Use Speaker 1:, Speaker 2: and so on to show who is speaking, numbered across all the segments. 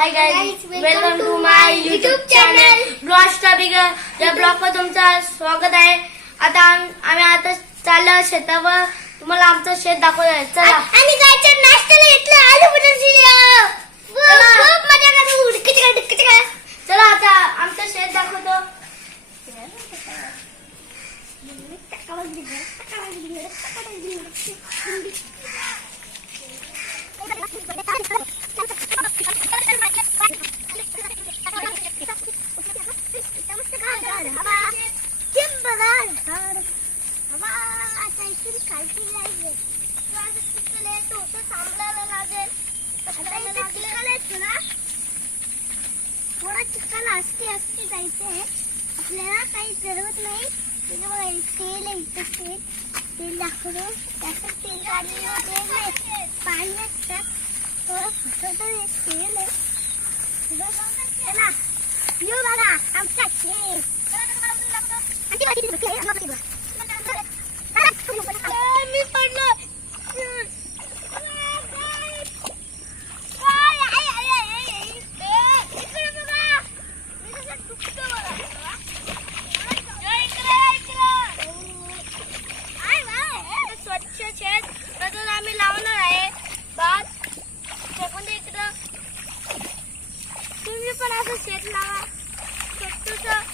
Speaker 1: Hi guys
Speaker 2: welcome
Speaker 1: welcome to my
Speaker 2: YouTube
Speaker 1: YouTube. Channel blog स्टॉपिक या blog वर तुमचं स्वागत आहे. आता आम- आम्ही आता चाललो शेतावर. तुम्हाला आमचं शेत दाखवत आहे चला
Speaker 2: आणि गायच्या नाश्त्याला घेतलं आलू बटरची
Speaker 1: चला.
Speaker 2: खूप मजा करतो हुडकी तिकडे टिक्की तिकडे
Speaker 1: चला आता आमचं शेत दाखवतो
Speaker 2: थोडा चिकाला असते असते जायचंय. आपल्याला काही जरूरत नाही. तिथे बघा तेल आहे इथं तेल. तेल दाखवतो. त्याचं तेल काढलेलं तेल आहे. पाणी असतात थोडं फसवतं हे तेल आहे. चला. येऊ बघा आमचा शेत आंटी बाकी तिथे बसली आहे, आम्हाला बघा. मी पडलो
Speaker 1: स्वच्छ शेत तसंच आम्ही लावणार आहे भात फेकून दे इकडं तुम्ही पण असं शेत लावा स्वच्छच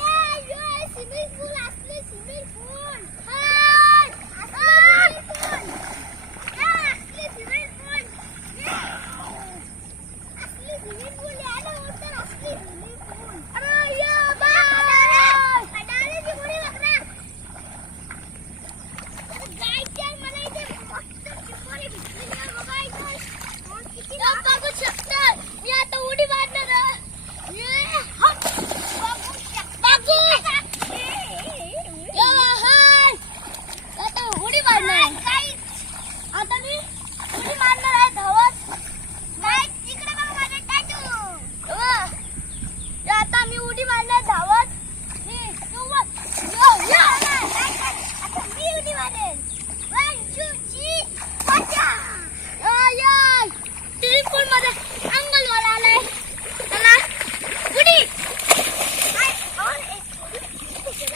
Speaker 2: स्विमिंग पूल असले स्विमिंग पूल असले स्विमिंग पूल असली स्विमिंग पूल यायला होतं असली स्विमिंग पूल अरे या बाय अडालेची गोळी बघना गायच्या मला इथे मस्त चिपोरी भेटलेली आहे बघा इथे किती बघू शकतात मी आता उडी मारणार आहे. ये, हप. बघू शकतात. ये, हाय. आता उडी मारणार आता मी उडी मारणार आहे धावत नाही तिकडे बघ माझा टॅटू आता मी उडी मारणार धावत हे, तू बघ. यो, यो. आता मी उडी मारेन one two three swimming pool मध्ये अंगल वाला आलाय चला उडी आय, और एक उडी.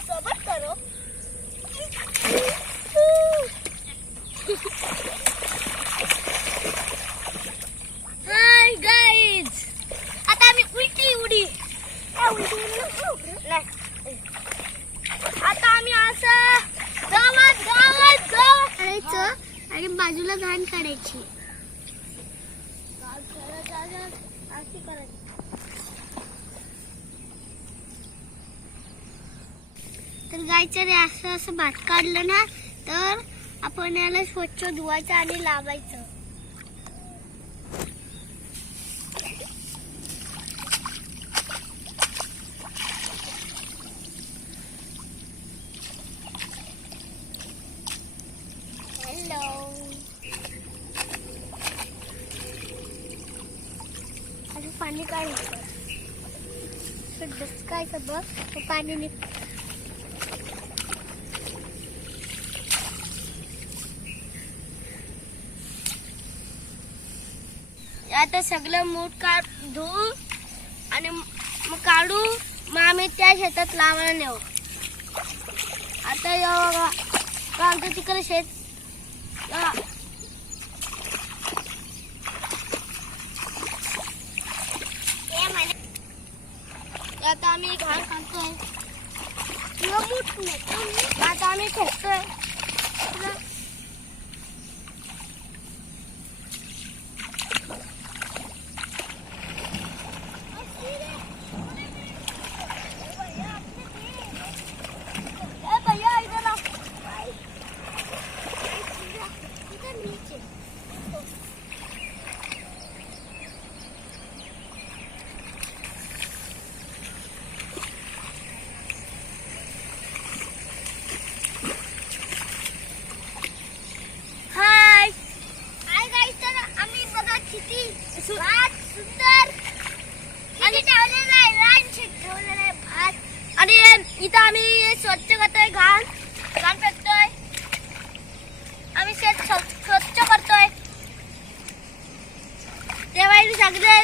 Speaker 2: सोबत करो
Speaker 1: हाय गाईज
Speaker 2: आता आम्ही उलटी उडी. नाही.
Speaker 1: आता आम्ही असं गावात गावात गावात.
Speaker 2: करायचं आणि बाजूला घाण काढायची. तर गायचं रे असं असं भात काढलं ना तर आपण याला स्वच्छ धुवायचं आणि लावायचं. हॅलो पाणी काढायचं डसकायचं बघ ते पाणी निघ.
Speaker 1: आता सगळं मूठ काढ धुवू आणि मग काढू. मग आम्ही त्या शेतात लावायला नेऊ. आता या बघा का आमचं तिकडे शेत. आता आम्ही घाण खातोय. आता आम्ही फेकतोय आणि इथं आम्ही स्वच्छ करतोय घाण घाण फेकतोय आम्ही शेत स्वच्छ करतोय. तेव्हा सगळे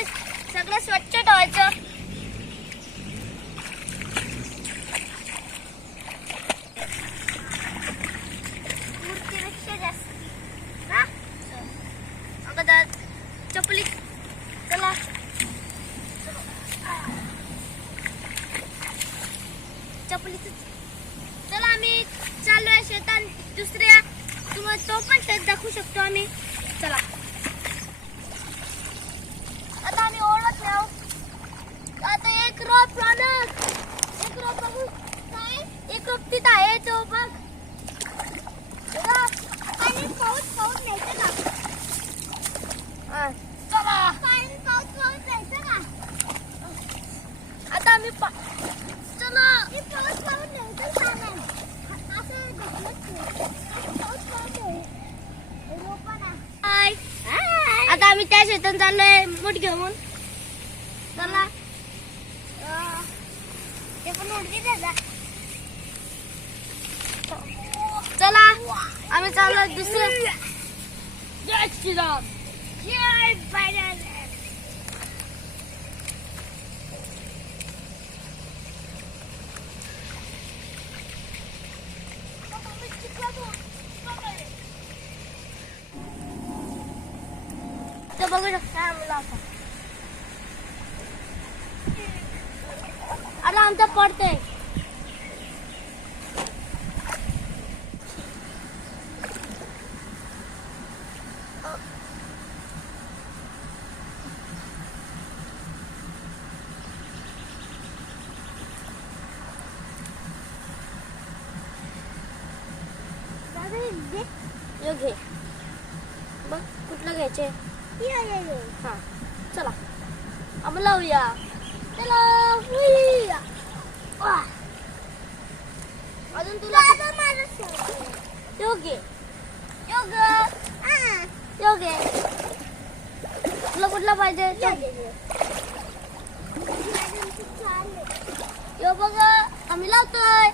Speaker 1: सगळं स्वच्छ ठेवायचं. चपली चला आम्ही चालू आहे शेतात. दुसऱ्या तुम्हाला तो पण शेत दाखवू शकतो आम्ही. चला. आता आम्ही ओळख नाव आता एक रोप राहणार एक रोप बघू. काय? एक रोप तिथं आहे तो बघ.
Speaker 2: आणि पाऊस पाऊस न्यायचं का.
Speaker 1: चला.
Speaker 2: पाऊस पाऊस न्यायचं का?
Speaker 1: आता आम्ही पा चला
Speaker 2: हे पाऊस पाऊस न्यायचं का नाही असं ढकलत ठेव. पाऊस पाऊस न्यायचं. रोपं ना.
Speaker 1: हाय आता आम्ही त्या शेतात चाललोय मूठ घेऊन चला
Speaker 2: अं, ते पण उडकी द्यायचा
Speaker 1: चला आम्ही चाललोय दुसरं जय श्रीराम
Speaker 2: जय बायडन
Speaker 1: बघू शकता मुलं आता. अरे आमचं पडतंय. घे. बघ कुठलं घ्यायचे
Speaker 2: ये, ये, ये.
Speaker 1: हा चला. आपण लावूया. चला. अजून तुला
Speaker 2: दादा माझं सोड.
Speaker 1: यो घे यो ग
Speaker 2: हा.
Speaker 1: यो घे तुला कुठला पाहिजे? ये, बघ आम्ही लावतोय.